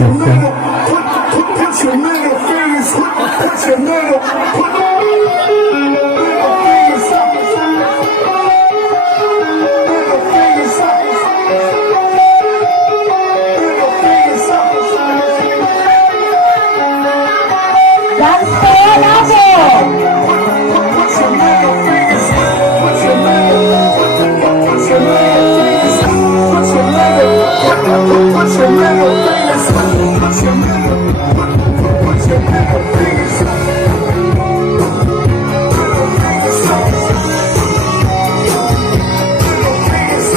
your middle, put your middle fingers, put your middle, put middle fingers up, middle fingers up, middle fingers up. Dance tayo natin! Put your middle fingers, put your middle, put your middle fingers, put your middle, put your middle fingers, put your middle, put your middle fingers, middle fingers up, middle fingers up, middle fingers up.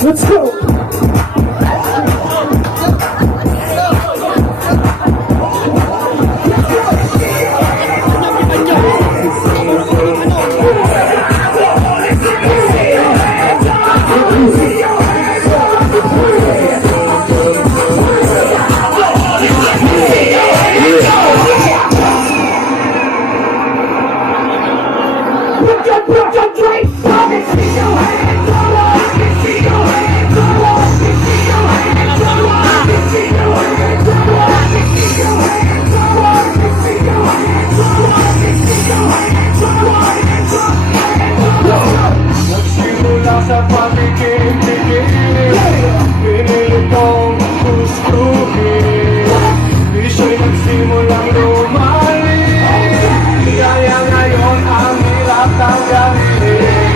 Let's go! Put your drinks on and see your hands all up. See your hands all up. See your hands all up. See your hands all up. See your hands all up. See your hands all up. See your hands all up. Nagsimula sa pagiging-tigil, pinilit kong gustuhin. Di siya'y nagsimulang lumalim. Kaya ngayon ang hirap tanggalin.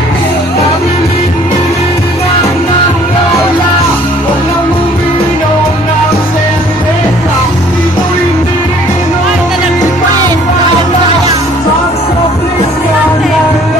Nabilin-bilin lang ng lola, walang uminom ng sentesa. Di mo hindi inom ng pagpala. Sa please ka na lang.